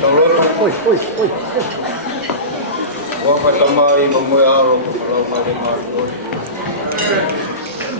Lotu. Waka tamai mamoe aro kalau mai mai.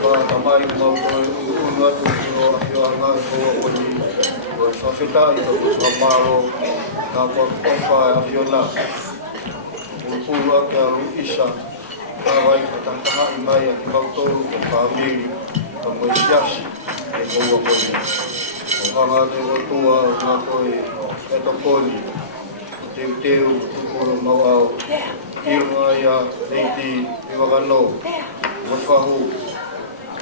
Waka tamai mamoe unu atu no yo anga ko oni. So kita itu samaro na ko pa afiona. Pulu aka Luisa. Kawai katangkaha imai ki mautolu ko Havili. Kamu siasi e ko oni. Hanga te tua na ko e Tokoni. Teu ko mau ilma ya leiti iwakano mafahu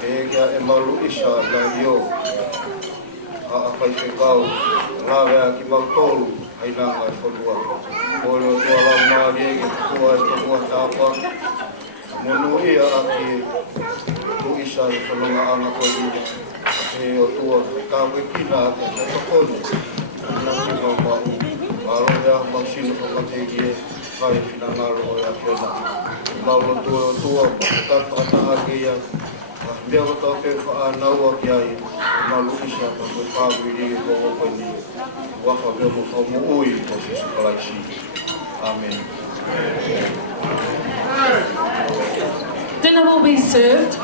kia e malu isa na yo a apai se kau ngawea ki mautolu hainanga e whanua ole o tua lau maari e tua e tua tapa monu ia aki lu isa e whanunga anga koe e o tua kau e kina e Tokoni na ki mau Maroya maksino pagkatigye kaya pinangalo o yakena. Maulo tua Tapuakii ya. Biar ko toke nawa kiai maluisha ko Havili ko ko ni. Waka bemo ko muui ko sa kalaisi. Amen. Dinner will be served.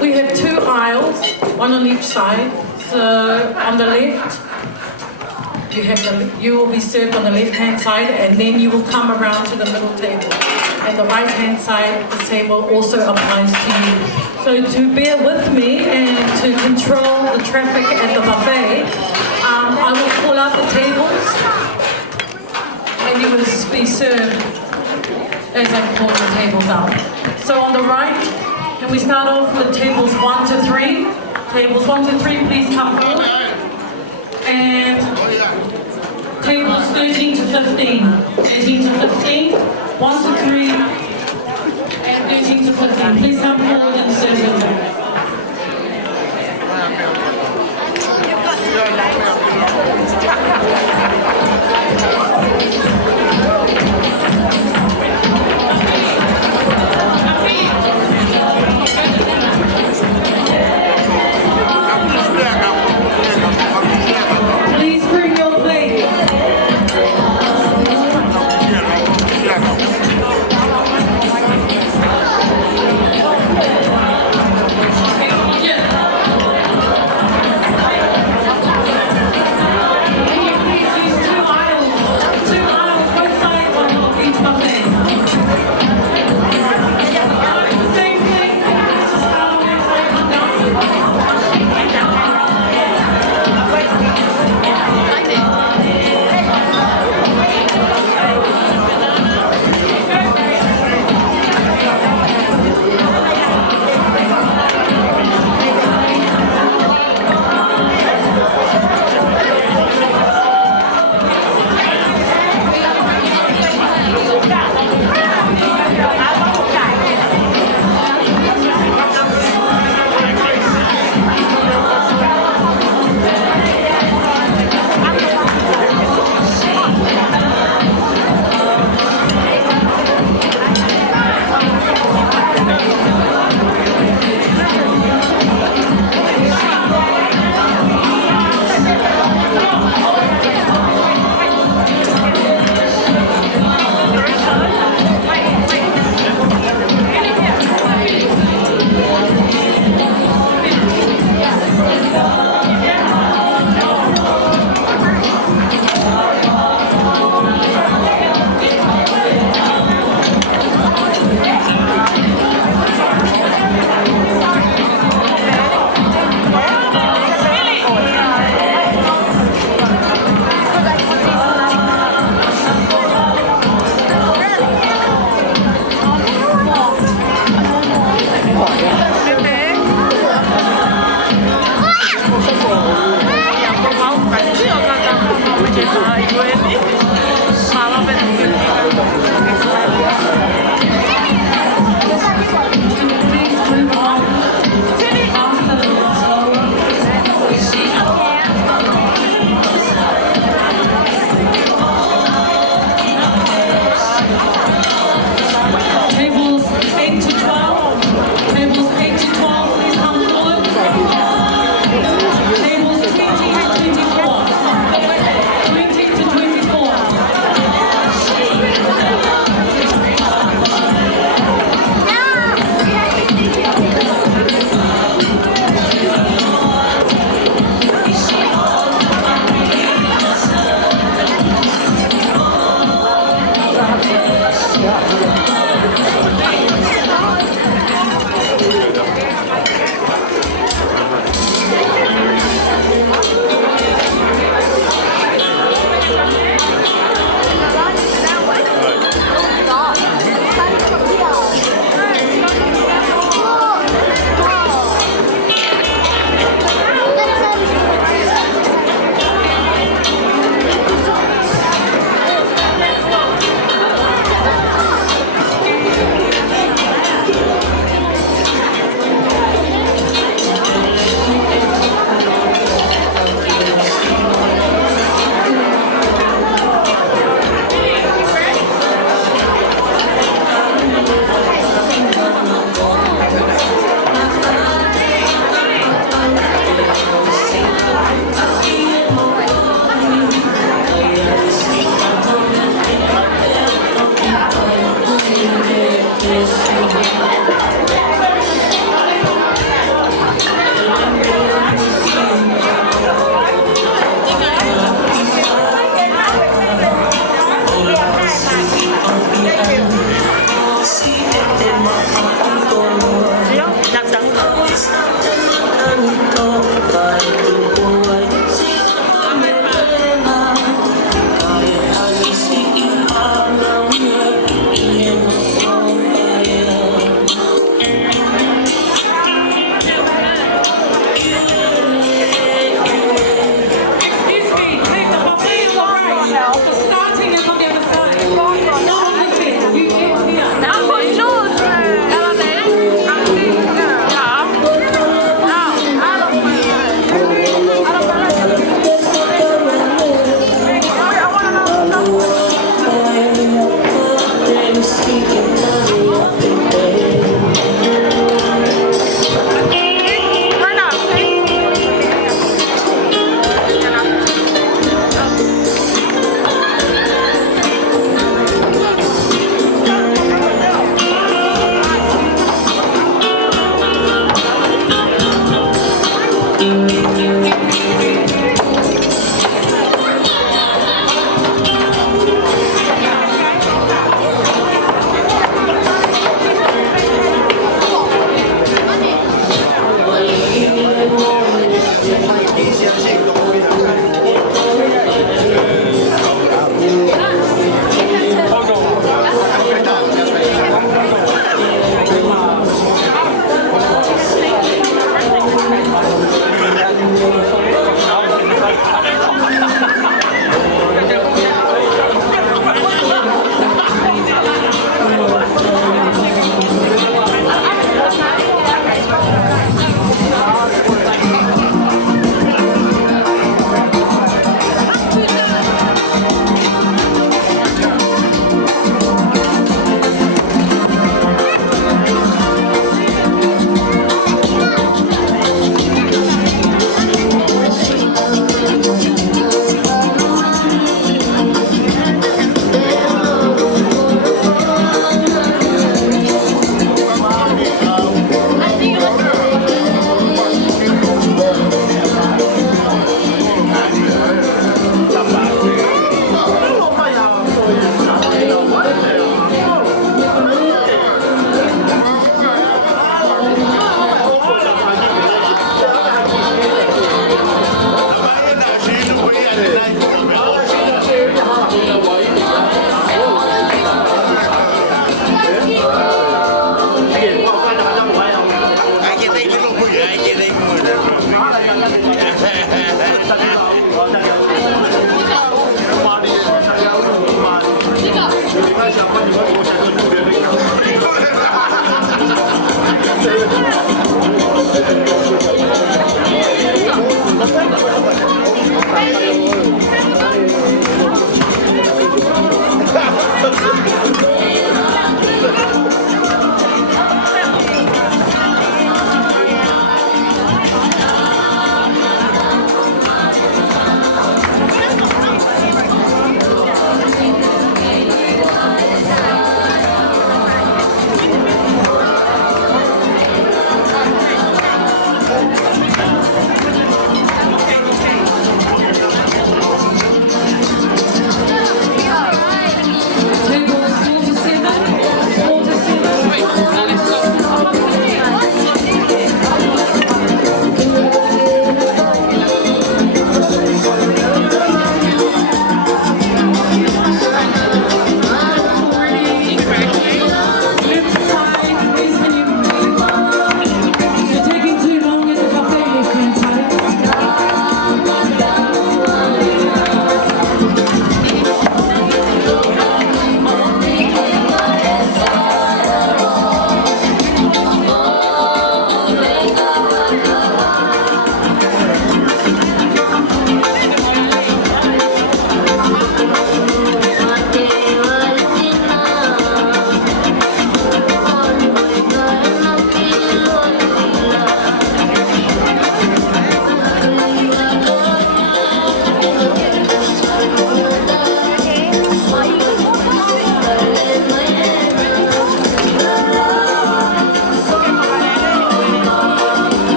We have 2 aisles, one on each side. So on the left, you will be served on the left-hand side, and then you will come around to the middle table. And the right-hand side, the same will also applies to you. So to bear with me and to control the traffic at the buffet, I will call out the tables, and you will be served as I call the tables out. So on the right, can we start off with tables 1 to 3? Tables 1 to 3, please come forward. And tables 13 to 15, 13 to 15, 1 to 3, and 13 to 15. Please